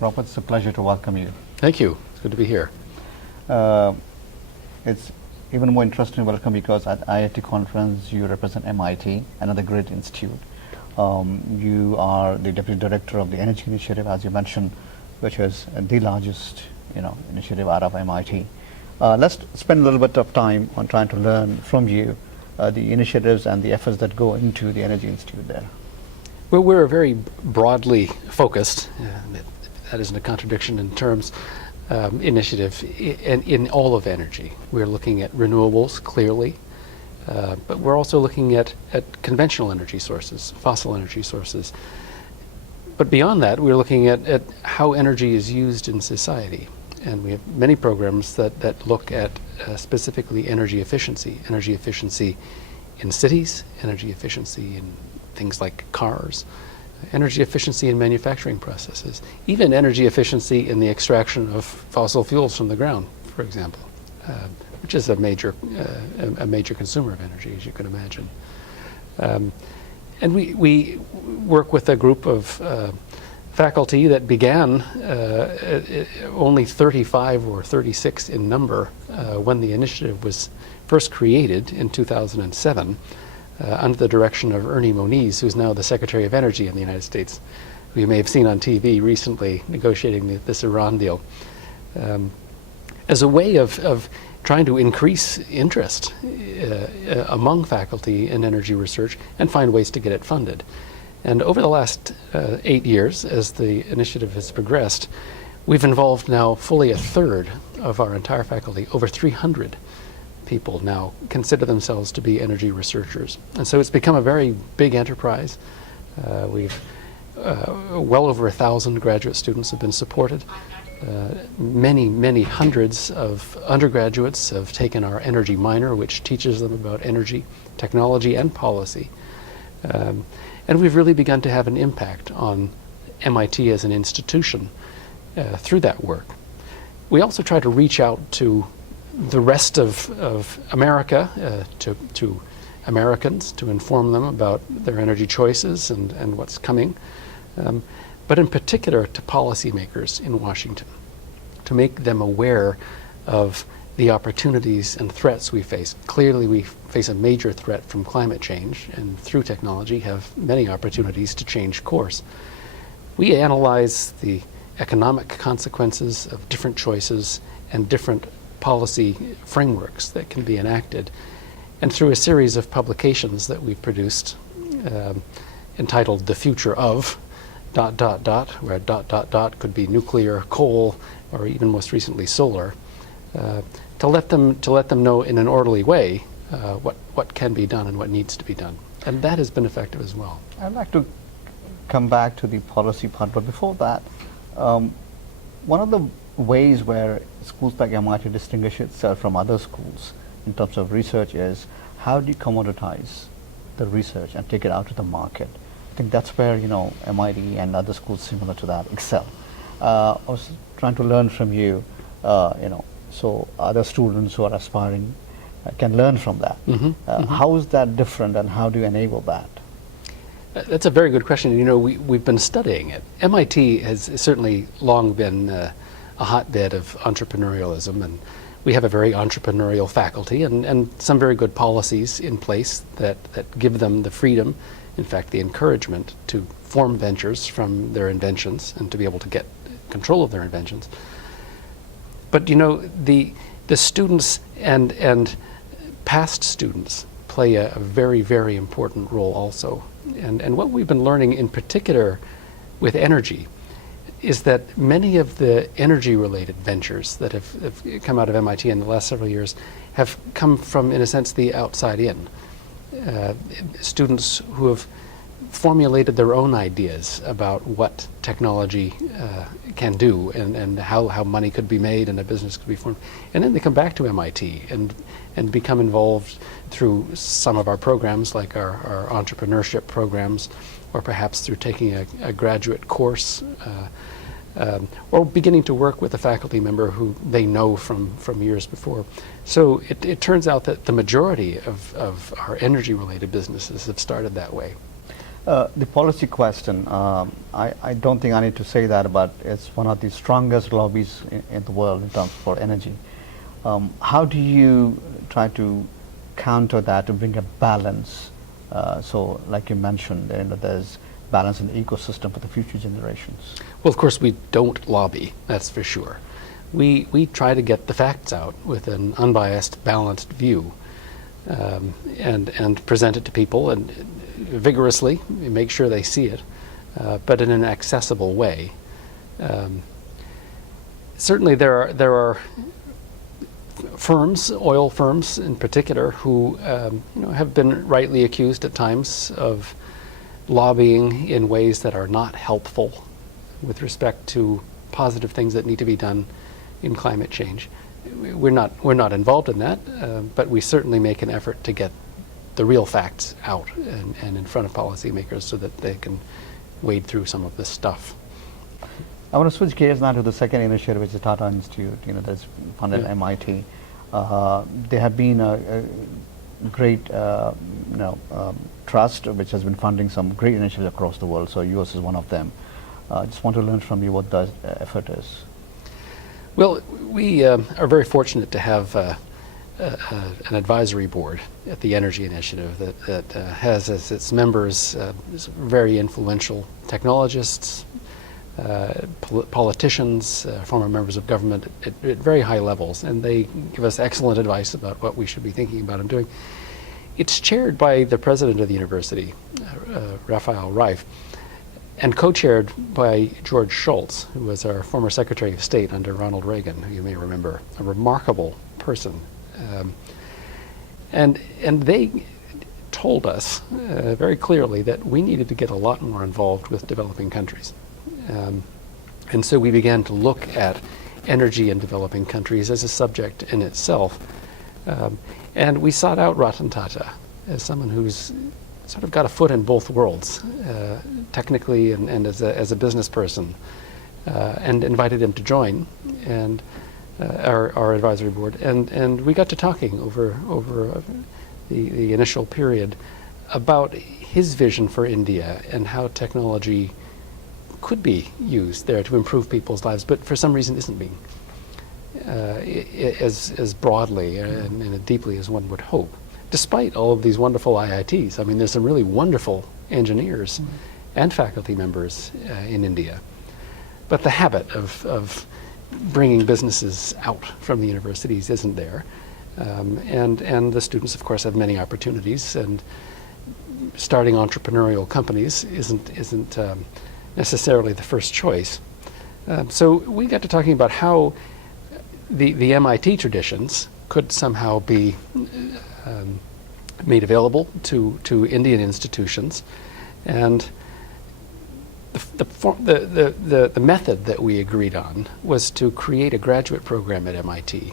Robert, it's a pleasure to welcome you. Thank you. It's good to be here. It's even more interesting to welcome because at IIT conference you represent MIT, another great institute. You are the Deputy Director of the Energy Initiative, as you mentioned, which is the largest initiative out of MIT. Let's spend a little bit of time on trying to learn from you the initiatives and the efforts that go into the Energy Institute there. Well, we're a very broadly focused, that isn't a contradiction in terms, initiative in all of energy. We're looking at renewables, clearly, but we're also looking at conventional energy sources, fossil energy sources. But beyond that, we're looking at how energy is used in society. And we have many programs that look at specifically energy efficiency in cities, energy efficiency in things like cars, energy efficiency in manufacturing processes, even energy efficiency in the extraction of fossil fuels from the ground, for example, which is a major consumer of energy, as you can imagine. And we work with a group of faculty that began only 35 or 36 in number when the initiative was first created in 2007 under the direction of Ernie Moniz, who's now the Secretary of Energy in the United States, who you may have seen on TV recently negotiating this Iran deal, as a way of trying to increase interest among faculty in energy research and find ways to get it funded. And over the last 8 years, as the initiative has progressed, we've involved now fully a third of our entire faculty. Over 300 people now consider themselves to be energy researchers. And so it's become a very big enterprise. We've well over 1,000 graduate students have been supported. Many hundreds of undergraduates have taken our energy minor, which teaches them about energy, technology, and policy. And we've really begun to have an impact on MIT as an institution through that work. We also try to reach out to the rest of America, to Americans, to inform them about their energy choices and what's coming, but in particular to policymakers in Washington, to make them aware of the opportunities and threats we face. Clearly, we face a major threat from climate change, and through technology have many opportunities to change course. We analyze the economic consequences of different choices and different policy frameworks that can be enacted. And through a series of publications that we've produced, entitled The Future of ... where ... could be nuclear, coal, or even most recently solar, to let them know in an orderly way what can be done and what needs to be done. And that has been effective as well. I'd like to come back to the policy part, but before that, one of the ways where schools like MIT distinguish itself from other schools in terms of research is how do you commoditize the research and take it out to the market? I think that's where MIT and other schools similar to that excel. I was trying to learn from you, so other students who are aspiring can learn from that. How is that different, and how do you enable that? That's a very good question. We've been studying it. MIT has certainly long been a hotbed of entrepreneurialism, and we have a very entrepreneurial faculty and some very good policies in place that give them the freedom, in fact the encouragement, to form ventures from their inventions and to be able to get control of their inventions. But the students and past students play a very, very important role also. And what we've been learning in particular with energy is that many of the energy-related ventures that have come out of MIT in the last several years have come from, in a sense, the outside in. Students who have formulated their own ideas about what technology can do and how money could be made and a business could be formed. And then they come back to MIT and become involved through some of our programs, like our entrepreneurship programs, or perhaps through taking a graduate course, or beginning to work with a faculty member who they know from years before. So it turns out that the majority of our energy-related businesses have started that way. The policy question, I don't think I need to say that, but it's one of the strongest lobbies in the world in terms for energy. How do you try to counter that to bring a balance? So, like you mentioned, there's balance in the ecosystem for the future generations. Well, of course, we don't lobby, that's for sure. We try to get the facts out with an unbiased, balanced view, and present it to people and vigorously make sure they see it, but in an accessible way. Certainly, there are firms, oil firms in particular, who have been rightly accused at times of lobbying in ways that are not helpful with respect to positive things that need to be done in climate change. We're not involved in that, but we certainly make an effort to get the real facts out and in front of policymakers so that they can wade through some of this stuff. I want to switch gears now to the second initiative, which is the Tata Institute, that's funded at MIT. There have been a great trust which has been funding some great initiatives across the world, so yours is one of them. I just want to learn from you what the effort is. Well, we are very fortunate to have an advisory board at the Energy Initiative that has as its members very influential technologists, politicians, former members of government at very high levels, and they give us excellent advice about what we should be thinking about and doing. It's chaired by the president of the university, Raphael Reif, and co-chaired by George Shultz, who was our former Secretary of State under Ronald Reagan, who you may remember, a remarkable person. And they told us very clearly that we needed to get a lot more involved with developing countries. And so we began to look at energy in developing countries as a subject in itself. And we sought out Ratan Tata as someone who's sort of got a foot in both worlds, technically and as a business person, and invited him to join and our advisory board. And we got to talking over the initial period about his vision for India and how technology could be used there to improve people's lives, but for some reason isn't being as broadly and as deeply as one would hope, despite all of these wonderful IITs. I mean, there's some really wonderful engineers and faculty members in India, but the habit of bringing businesses out from the universities isn't there, and the students, of course, have many opportunities, and starting entrepreneurial companies isn't necessarily the first choice. So we got to talking about how the MIT traditions could somehow be made available to Indian institutions, and the method that we agreed on was to create a graduate program at MIT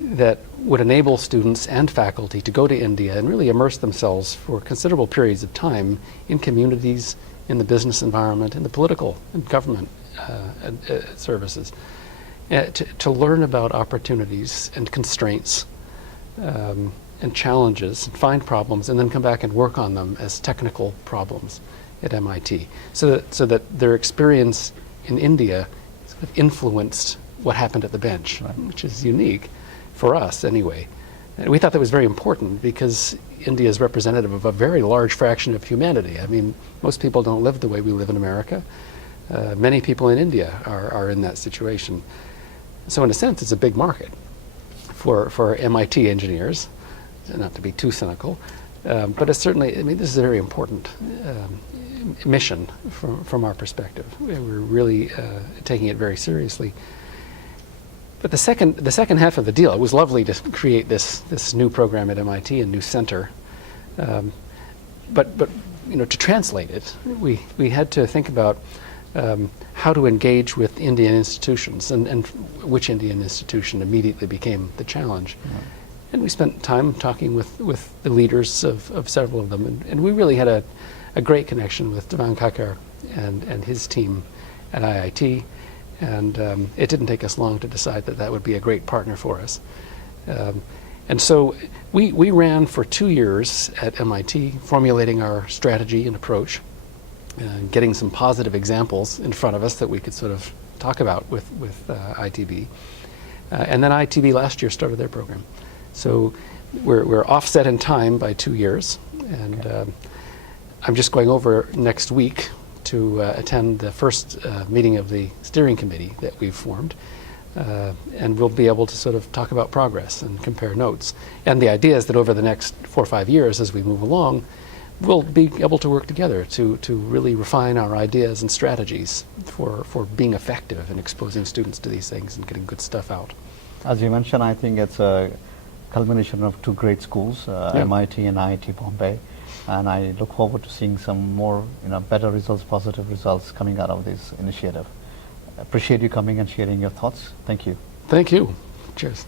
that would enable students and faculty to go to India and really immerse themselves for considerable periods of time in communities, in the business environment, in the political and government services, to learn about opportunities and constraints and challenges, and find problems, and then come back and work on them as technical problems at MIT, so that their experience in India sort of influenced what happened at the bench, right, which is unique for us anyway. And we thought that was very important because India is representative of a very large fraction of humanity. I mean, most people don't live the way we live in America. Many people in India are in that situation. So in a sense, it's a big market for MIT engineers, not to be too cynical, but it's certainly, I mean, this is a very important mission from our perspective. We're really taking it very seriously. But the second half of the deal, it was lovely to create this new program at MIT, a new center. But to translate it, we had to think about how to engage with Indian institutions, and which Indian institution immediately became the challenge. Yeah. And we spent time talking with the leaders of several of them, and we really had a great connection with Devan Kakar and his team at IIT, and it didn't take us long to decide that would be a great partner for us. And so we ran for 2 years at MIT, formulating our strategy and approach, getting some positive examples in front of us that we could sort of talk about with ITB. And then ITB last year started their program. So we're offset in time by 2 years. And I'm just going over next week to attend the first meeting of the steering committee that we've formed. And we'll be able to sort of talk about progress and compare notes. And the idea is that over the next 4 or 5 years, as we move along, we'll be able to work together to really refine our ideas and strategies for being effective in exposing students to these things and getting good stuff out. As you mentioned, I think it's a culmination of two great schools, MIT and IIT Bombay. And I look forward to seeing some more, better results, positive results coming out of this initiative. Appreciate you coming and sharing your thoughts. Thank you. Thank you. Cheers.